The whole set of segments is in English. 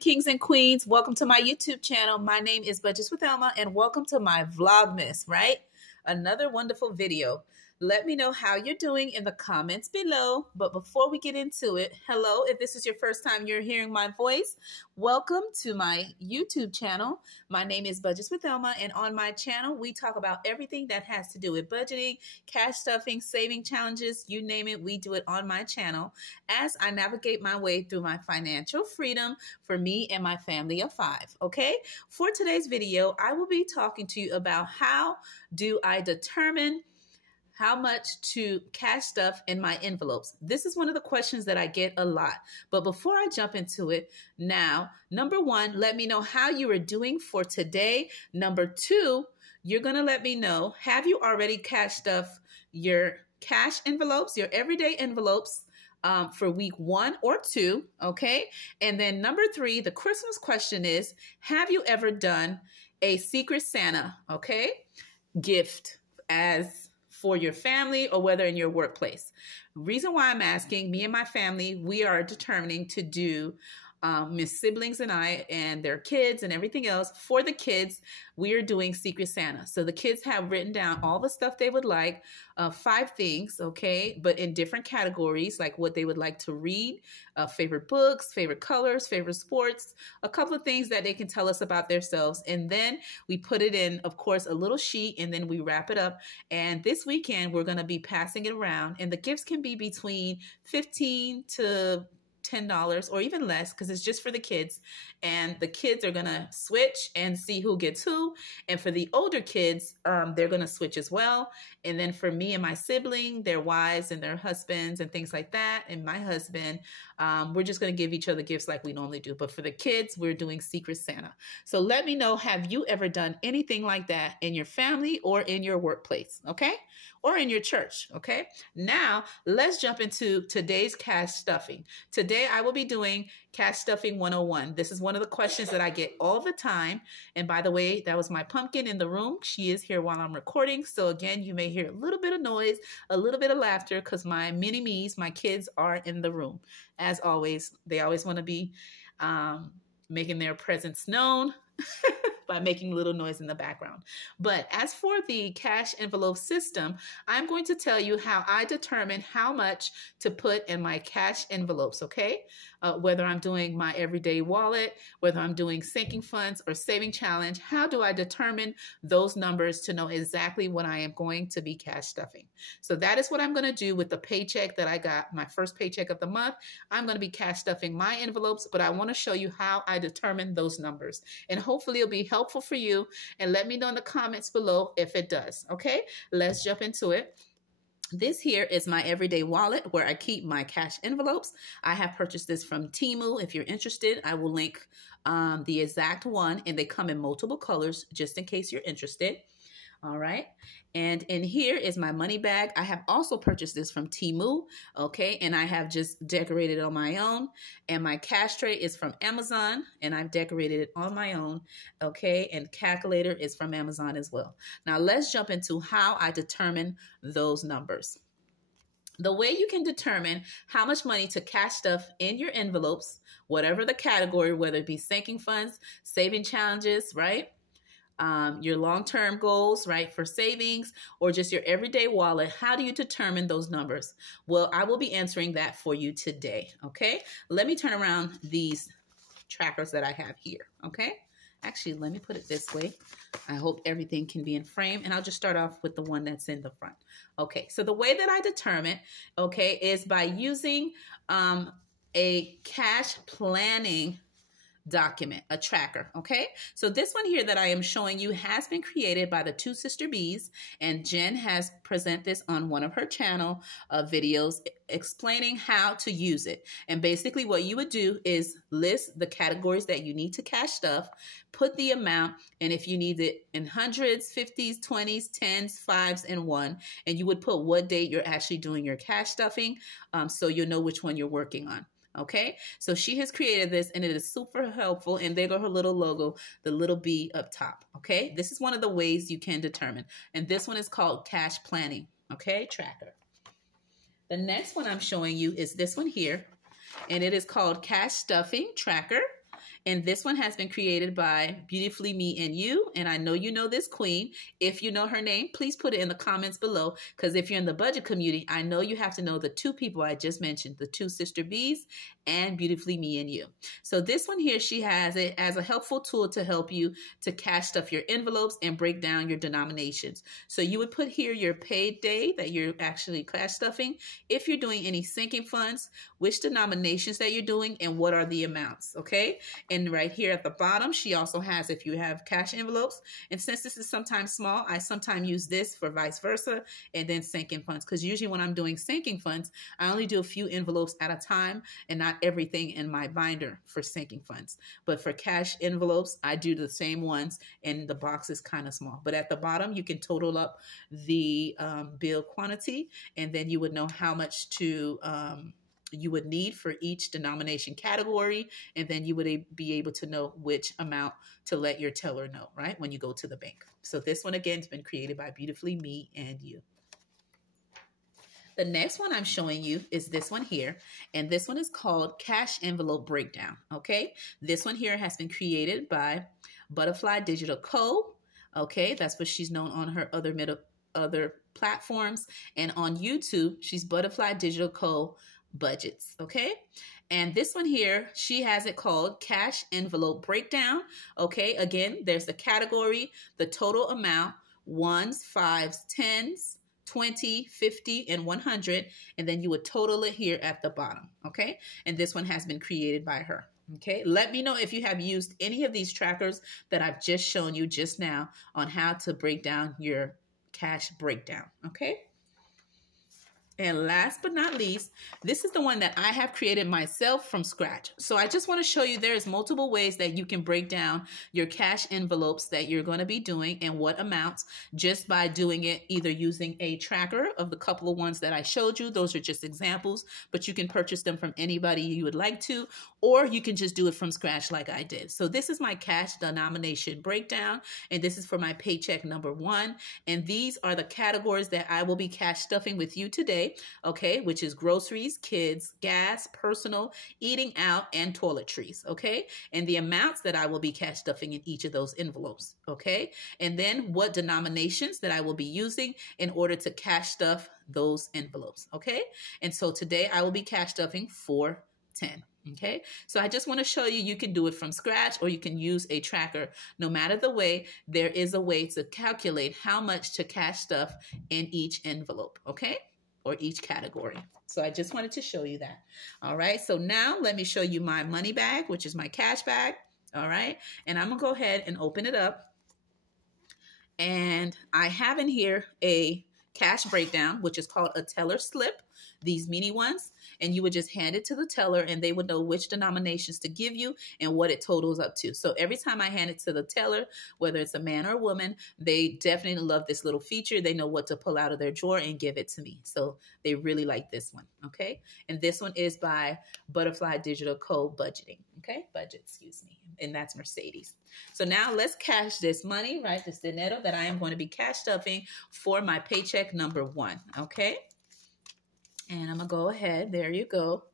Kings and queens, welcome to my YouTube channel. My name is Budgets with Elma and welcome to my Vlogmas, right? Another wonderful video. Let me know how you're doing in the comments below. But before we get into it, hello, if this is your first time you're hearing my voice, welcome to my YouTube channel. My name is Budgets with Elma, and on my channel, we talk about everything that has to do with budgeting, cash stuffing, saving challenges, you name it, we do it on my channel as I navigate my way through my financial freedom for me and my family of 5, okay? For today's video, I will be talking to you about how do I determine how much to cash stuff in my envelopes. This is one of the questions that I get a lot. But before I jump into it, now, number 1, let me know how you are doing for today. Number 2, you're gonna let me know, have you already cash stuffed your cash envelopes, your everyday envelopes for week 1 or 2, okay? And then number 3, the Christmas question is, have you ever done a Secret Santa, okay, gift as for your family or whether in your workplace? Reason why I'm asking, me and my family, we are determining to do Miss siblings and I and their kids and everything else. For the kids, we are doing Secret Santa. So the kids have written down all the stuff they would like, 5 things, okay, but in different categories, like what they would like to read, favorite books, favorite colors, favorite sports, a couple of things that they can tell us about themselves. And then we put it in, of course, a little sheet, and then we wrap it up. And this weekend, we're going to be passing it around, and the gifts can be between $15 to $10 or even less, because it's just for the kids, and the kids are gonna switch and see who gets who. And for the older kids, they're gonna switch as well. And then for me and my sibling, their wives and their husbands and things like that, and my husband, we're just gonna give each other gifts like we normally do. But for the kids, we're doing Secret Santa. So let me know, have you ever done anything like that in your family or in your workplace, okay? Or in your church, okay? Now, let's jump into today's cash stuffing. Today, I will be doing Cash Stuffing 101. This is one of the questions that I get all the time. And by the way, that was my pumpkin in the room. She is here while I'm recording. So again, you may hear a little bit of noise, a little bit of laughter, because my mini-me's, my kids, are in the room. As always, they always want to be making their presence known by making a little noise in the background. But as for the cash envelope system, I'm going to tell you how I determine how much to put in my cash envelopes, okay? Whether I'm doing my everyday wallet, whether I'm doing sinking funds or saving challenge, how do I determine those numbers to know exactly what I am going to be cash stuffing? So that is what I'm going to do with the paycheck that I got, my first paycheck of the month. I'm going to be cash stuffing my envelopes, but I want to show you how I determine those numbers. And hopefully it'll be helpful for you. And let me know in the comments below if it does. Okay, let's jump into it. This here is my everyday wallet where I keep my cash envelopes. I have purchased this from Temu. If you're interested, I will link the exact one, and they come in multiple colors just in case you're interested. All right. And in here is my money bag. I have also purchased this from Temu, okay? And I have just decorated it on my own. And my cash tray is from Amazon, and I've decorated it on my own, okay? And calculator is from Amazon as well. Now let's jump into how I determine those numbers. The way you can determine how much money to cash stuff in your envelopes, whatever the category, whether it be sinking funds, saving challenges, right? Your long-term goals, right, for savings, or just your everyday wallet, how do you determine those numbers? Well, I will be answering that for you today, okay? Let me turn around these trackers that I have here, okay? Actually, let me put it this way. I hope everything can be in frame, and I'll just start off with the one that's in the front. Okay, so the way that I determine, okay, is by using a cash planning document, a tracker, okay? So this one here that I am showing you has been created by the two sister bees, and Jen has presented this on one of her channel videos explaining how to use it. And basically what you would do is list the categories that you need to cash stuff, put the amount, and if you need it in hundreds, 50s, 20s, 10s, 5s, and 1, and you would put what date you're actually doing your cash stuffing, so you'll know which one you're working on. Okay, so she has created this, and it is super helpful. And there go her little logo, the little bee up top. Okay, this is one of the ways you can determine. And this one is called cash planning. Okay, tracker. The next one I'm showing you is this one here, and it is called cash stuffing tracker. And this one has been created by Beautifully Me and You. And I know you know this queen. If you know her name, please put it in the comments below. Because if you're in the budget community, I know you have to know the two people I just mentioned, the two sister bees and Beautifully Me and You. So this one here, she has it as a helpful tool to help you to cash stuff your envelopes and break down your denominations. So you would put here your paid day that you're actually cash stuffing. If you're doing any sinking funds, which denominations that you're doing, and what are the amounts, okay? And right here at the bottom, she also has if you have cash envelopes. And since this is sometimes small, I sometimes use this for vice versa, and then sinking funds. Because usually when I'm doing sinking funds, I only do a few envelopes at a time and not everything in my binder for sinking funds. But for cash envelopes, I do the same ones, and the box is kind of small. But at the bottom, you can total up the bill quantity, and then you would know how much to you would need for each denomination category, and then you would be able to know which amount to let your teller know, right, when you go to the bank. So this one, again, has been created by Beautifully Me and You. The next one I'm showing you is this one here, and this one is called Cash Envelope Breakdown, okay? This one here has been created by Butterfly Digital Co., okay? That's what she's known on her other platforms, and on YouTube, she's Butterfly Digital Co. Budgets, okay? And this one here, she has it called Cash Envelope Breakdown, okay? Again, there's the category, the total amount, 1s, 5s, 10s, 20, 50, and 100, and then you would total it here at the bottom, okay? And this one has been created by her. Okay, let me know if you have used any of these trackers that I've just shown you just now on how to break down your cash breakdown, okay? And last but not least, this is the one that I have created myself from scratch. So I just want to show you there's multiple ways that you can break down your cash envelopes that you're going to be doing and what amounts just by doing it either using a tracker of the couple of ones that I showed you. Those are just examples, but you can purchase them from anybody you would like to, or you can just do it from scratch like I did. So this is my cash denomination breakdown, and this is for my paycheck number 1. And these are the categories that I will be cash stuffing with you today. Okay, which is groceries, kids, gas, personal, eating out, and toiletries, okay? And the amounts that I will be cash stuffing in each of those envelopes, okay? And then what denominations that I will be using in order to cash stuff those envelopes, okay? And so today I will be cash stuffing 410. Okay, so I just want to show you, you can do it from scratch or you can use a tracker. No matter the way, there is a way to calculate how much to cash stuff in each envelope, okay? Or each category. So I just wanted to show you that. All right, so now let me show you my money bag, which is my cash bag. All right, and I'm gonna go ahead and open it up. And I have in here a cash breakdown, which is called a teller slip, these mini ones. And you would just hand it to the teller and they would know which denominations to give you and what it totals up to. So every time I hand it to the teller, whether it's a man or a woman, they definitely love this little feature. They know what to pull out of their drawer and give it to me. So they really like this one, okay? And this one is by Butterfly Digital Co. Budgeting, okay? Budget, excuse me. And that's Mercedes. So now let's cash this money, right? This dinero that I am going to be cash stuffing for my paycheck number 1, okay? And I'm going to go ahead. There you go.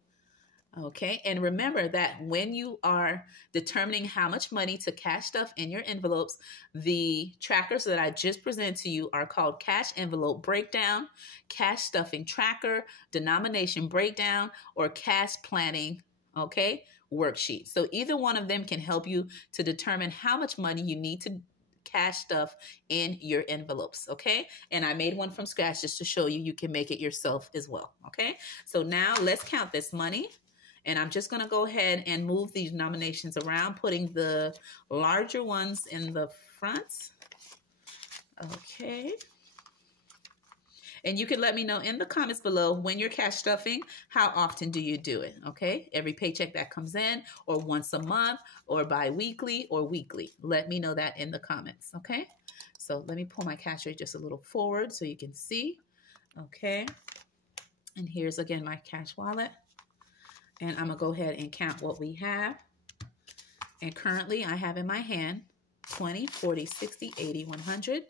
Okay. And remember that when you are determining how much money to cash stuff in your envelopes, the trackers that I just presented to you are called Cash Envelope Breakdown, Cash Stuffing Tracker, Denomination Breakdown, or Cash Planning, okay, worksheet. So either one of them can help you to determine how much money you need to cash stuff in your envelopes, okay? And I made one from scratch just to show you, you can make it yourself as well, okay? So now let's count this money. And I'm just gonna go ahead and move these nominations around, putting the larger ones in the front, okay? And you can let me know in the comments below when you're cash stuffing, how often do you do it, okay? Every paycheck that comes in, or once a month, or bi-weekly, or weekly. Let me know that in the comments, okay? So let me pull my cash rate just a little forward so you can see, okay? And here's again my cash wallet. And I'm gonna go ahead and count what we have. And currently I have in my hand 20, 40, 60, 80, 100.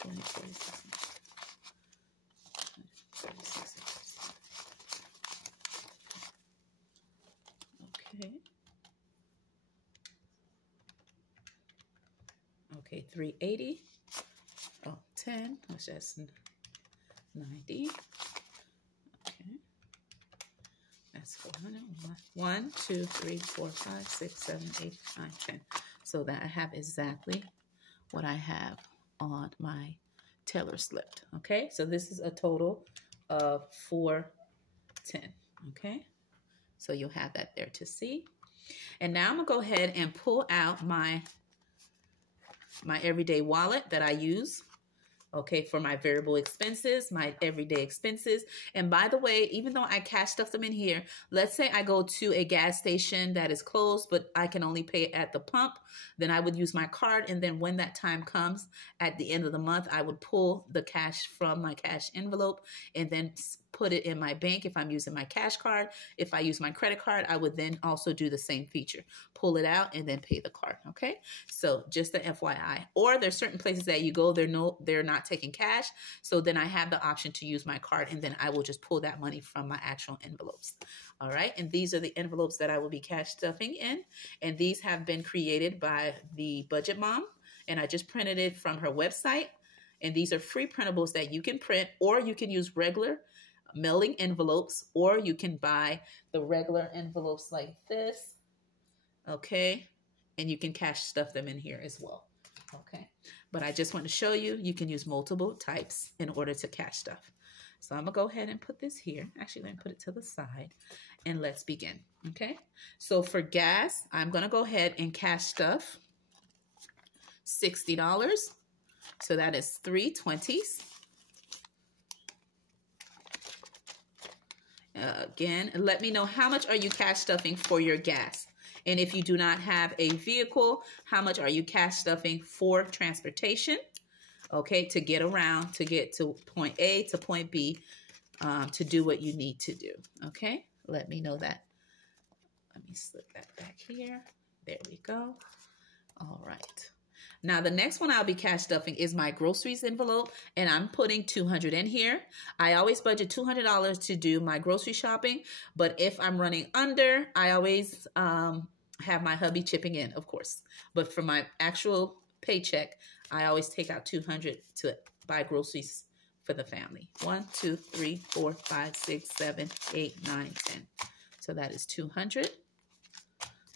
20, 40, 60, 40, 60, Okay, 380. Oh, 10. That's just 90. Okay. That's 400. 1, 2, 3, 4, 5, 6, 7, 8, 9, 10. So that I have exactly what I have on my teller slip. Okay, so this is a total of 410. Okay, so you'll have that there to see. And now I'm gonna go ahead and pull out my everyday wallet that I use, okay, for my variable expenses, my everyday expenses. And by the way, even though I cash stuff them in here, let's say I go to a gas station that is closed, but I can only pay at the pump, then I would use my card. And then when that time comes at the end of the month, I would pull the cash from my cash envelope and then put it in my bank if I'm using my cash card. If I use my credit card, I would then also do the same feature, pull it out and then pay the card. Okay, so just the FYI. Or there's certain places that you go, they're not taking cash, so then I have the option to use my card and then I will just pull that money from my actual envelopes. All right, and these are the envelopes that I will be cash stuffing in, and these have been created by the Budget Mom, and I just printed it from her website. And these are free printables that you can print, or you can use regular mailing envelopes, or you can buy the regular envelopes like this, okay, and you can cash stuff them in here as well. Okay, but I just want to show you, you can use multiple types in order to cash stuff. So I'm gonna go ahead and put this here. Actually, let me put it to the side and let's begin. Okay, so for gas, I'm gonna go ahead and cash stuff $60. So that is 3 20s. Again, let me know how much are you cash stuffing for your gas. And if you do not have a vehicle, how much are you cash stuffing for transportation? Okay, to get around, to get to point A to point B, to do what you need to do. Okay, let me know that. Let me slip that back here. There we go. All right. Now, the next one I'll be cash stuffing is my groceries envelope, and I'm putting $200 in here. I always budget $200 to do my grocery shopping, but if I'm running under, I always have my hubby chipping in, of course. But for my actual paycheck, I always take out $200 to buy groceries for the family. 1, 2, 3, 4, 5, 6, 7, 8, 9, 10. So that is $200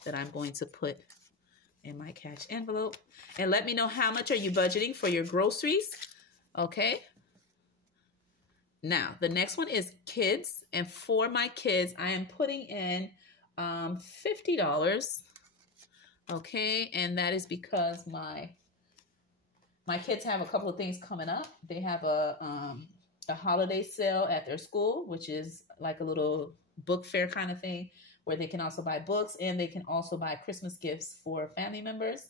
that I'm going to put in my cash envelope. And let me know how much are you budgeting for your groceries. Okay. Now, the next one is kids. And for my kids, I am putting in $50. Okay. And that is because my kids have a couple of things coming up. They have a holiday sale at their school, which is like a little book fair kind of thing, where they can also buy books and they can also buy Christmas gifts for family members.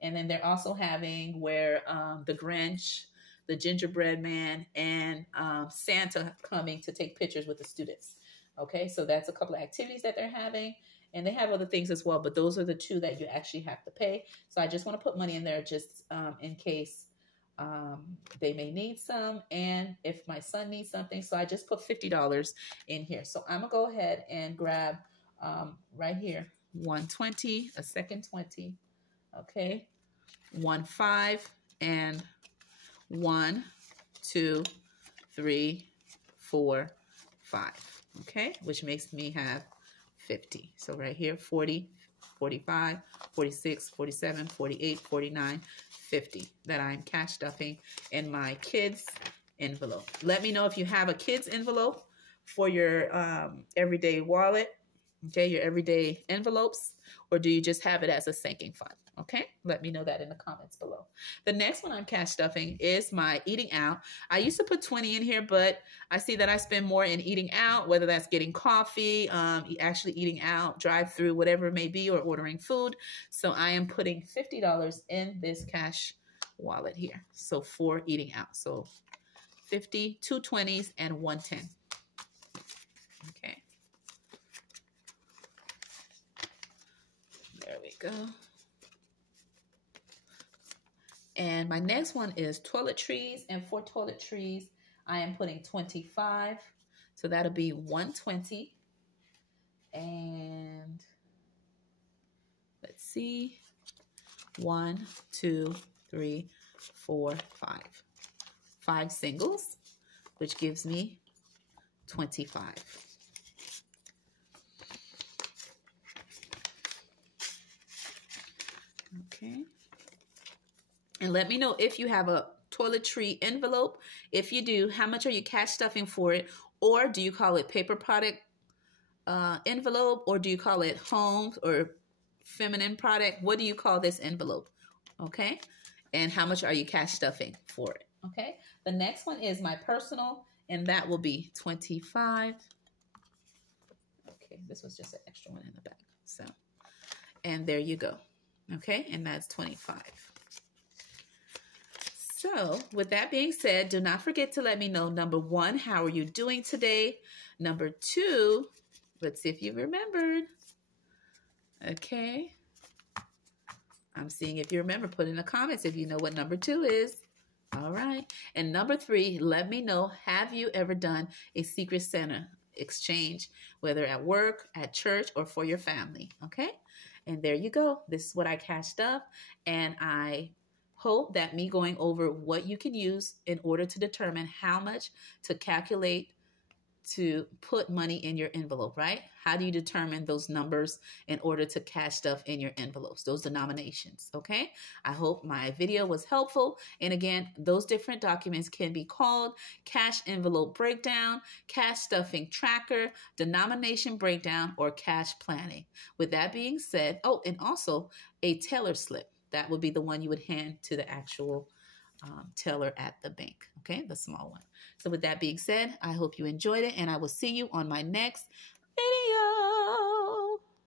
And then they're also having where the Grinch, the Gingerbread Man, and Santa coming to take pictures with the students. Okay, so that's a couple of activities that they're having. And they have other things as well, but those are the two that you actually have to pay. So I just want to put money in there just in case they may need some, and if my son needs something. So I just put $50 in here. So I'm gonna go ahead and grab right here, 120, a second 20, okay, 1 5, and 1 2 3 4 5, okay, which makes me have 50. So right here, 40, 45, 46, 47, 48, 49, 50 that I'm cash stuffing in my kids envelope. Let me know if you have a kids envelope for your everyday wallet, okay, your everyday envelopes, or do you just have it as a sinking fund? Okay, let me know that in the comments below. The next one I'm cash stuffing is my eating out. I used to put 20 in here, but I see that I spend more in eating out, whether that's getting coffee, actually eating out, drive through, whatever it may be, or ordering food. So I am putting $50 in this cash wallet here. So for eating out. So 50, 2 20s, and 110. Okay. There we go. And my next one is toiletries. And for toiletries, I am putting 25. So that'll be 120. And let's see. 1, 2, 3, 4, 5. 5 singles, which gives me 25. Okay. And let me know if you have a toiletry envelope. If you do, how much are you cash stuffing for it? Or do you call it paper product envelope? Or do you call it home or feminine product? What do you call this envelope? Okay. And how much are you cash stuffing for it? Okay. The next one is my personal, and that will be 25. Okay. This was just an extra one in the back. So, and there you go. Okay. And that's 25. So with that being said, do not forget to let me know, number 1, how are you doing today? Number 2, let's see if you remembered. Okay. I'm seeing if you remember. Put in the comments if you know what number 2 is. All right. And number 3, let me know, have you ever done a Secret Santa exchange, whether at work, at church, or for your family? Okay. And there you go. This is what I cashed up, and I hope that me going over what you can use in order to determine how much to calculate to put money in your envelope, right? How do you determine those numbers in order to cash stuff in your envelopes, those denominations, okay? I hope my video was helpful. And again, those different documents can be called cash envelope breakdown, cash stuffing tracker, denomination breakdown, or cash planning. With that being said, oh, and also a teller slip. That would be the one you would hand to the actual teller at the bank, okay? The small one. So with that being said, I hope you enjoyed it, and I will see you on my next video.